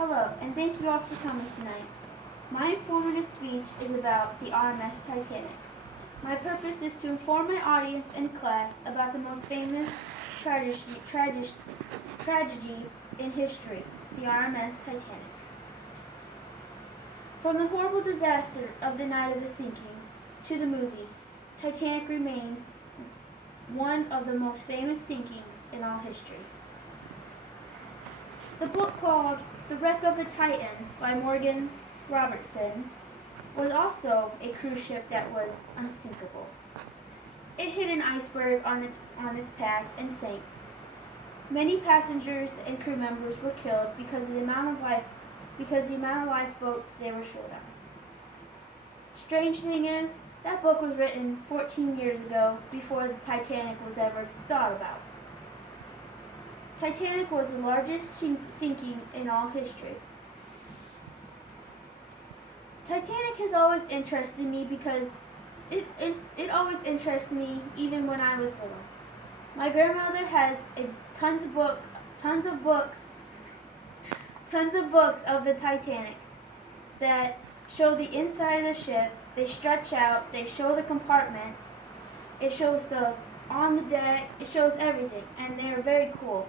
Hello, and thank you all for coming tonight. My informative speech is about the RMS Titanic. My purpose is to inform my audience and class about the most famous tragedy in history, the RMS Titanic. From the horrible disaster of the night of the sinking to the movie, Titanic remains one of the most famous sinkings in all history. The book called The Wreck of the Titan by Morgan Robertson was also a cruise ship that was unsinkable. It hit an iceberg on its path and sank. Many passengers and crew members were killed because of the amount of lifeboats they were short on. Strange thing is, that book was written 14 years ago before the Titanic was ever thought about. Titanic was the largest sinking in all history. Titanic has always interested me because it always interested me even when I was little. My grandmother has tons of books of the Titanic that show the inside of the ship. They stretch out, they show the compartments, it shows the on the deck, it shows everything, and they are very cool.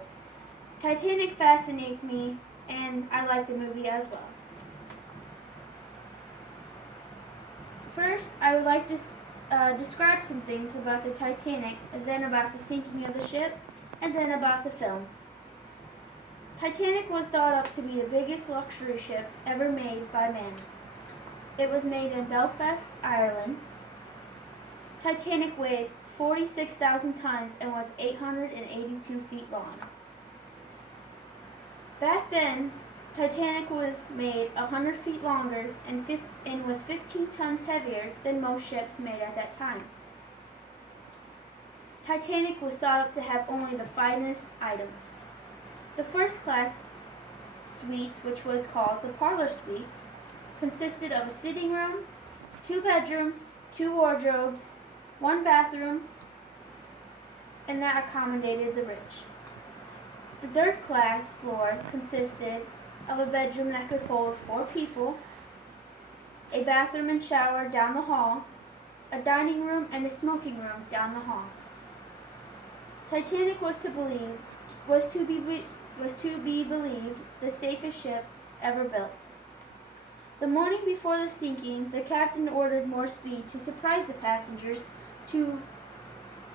Titanic fascinates me, and I like the movie as well. First, I would like to describe some things about the Titanic, and then about the sinking of the ship, and then about the film. Titanic was thought up to be the biggest luxury ship ever made by man. It was made in Belfast, Ireland. Titanic weighed 46,000 tons and was 882 feet long. Back then, Titanic was made 100 feet longer and was 15 tons heavier than most ships made at that time. Titanic was thought up to have only the finest items. The first class suites, which was called the parlor suites, consisted of a sitting room, 2 bedrooms, 2 wardrobes, 1 bathroom, and that accommodated the rich. The third class floor consisted of a bedroom that could hold 4 people, a bathroom and shower down the hall, a dining room, and a smoking room down the hall. Titanic was to be believed the safest ship ever built. The morning before the sinking, the captain ordered more speed to surprise the passengers to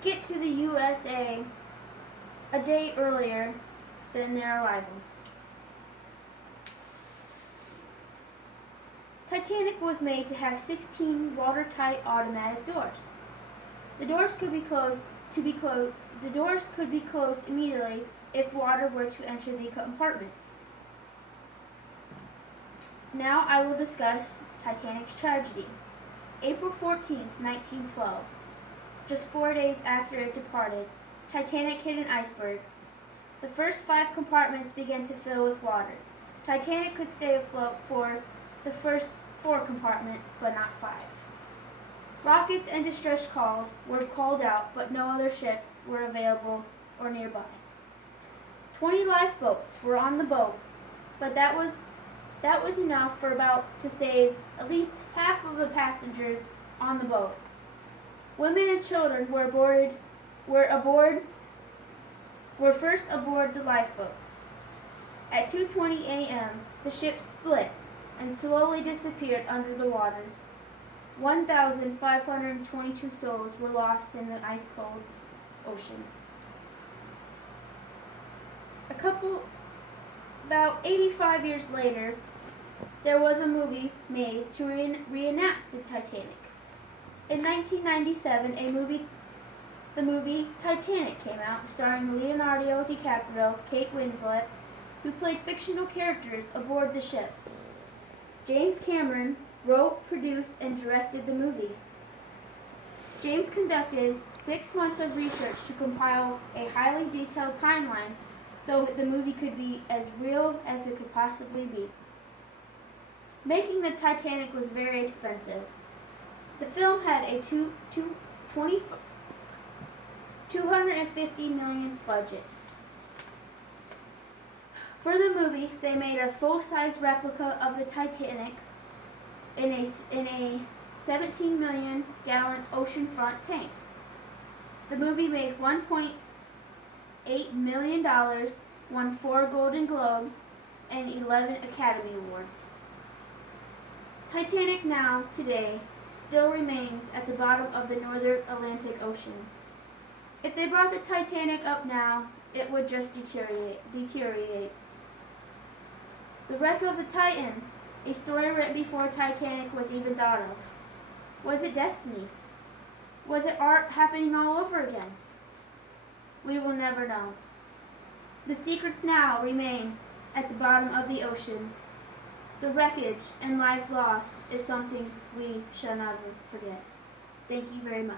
get to the USA a day earlier than their arrival. Titanic was made to have 16 watertight automatic doors. The doors could be closed immediately if water were to enter the compartments. Now I will discuss Titanic's tragedy. April 14, 1912. Just 4 days after it departed, Titanic hit an iceberg. The first 5 compartments began to fill with water. Titanic could stay afloat for the first 4 compartments, but not 5. Rockets and distress calls were called out, but no other ships were available or nearby. 20 lifeboats were on the boat, but that was enough to save at least half of the passengers on the boat. Women and children were first aboard the lifeboats. At 2:20 a.m., the ship split and slowly disappeared under the water. 1,522 souls were lost in the ice-cold ocean. About 85 years later, there was a movie made to reenact the Titanic. In 1997, the movie Titanic came out, starring Leonardo DiCaprio, Kate Winslet, who played fictional characters aboard the ship. James Cameron wrote, produced, and directed the movie. James conducted 6 months of research to compile a highly detailed timeline so the movie could be as real as it could possibly be. Making the Titanic was very expensive. The film had a $250 million budget. For the movie, they made a full-size replica of the Titanic in a 17 million gallon oceanfront tank. The movie made $1.8 million, won 4 Golden Globes, and 11 Academy Awards. Titanic now, today, still remains at the bottom of the Northern Atlantic Ocean. If they brought the Titanic up now, it would just deteriorate. The wreck of the Titan, a story written before Titanic was even thought of. Was it destiny? Was it art happening all over again? We will never know. The secrets now remain at the bottom of the ocean. The wreckage and lives lost is something we shall never forget. Thank you very much.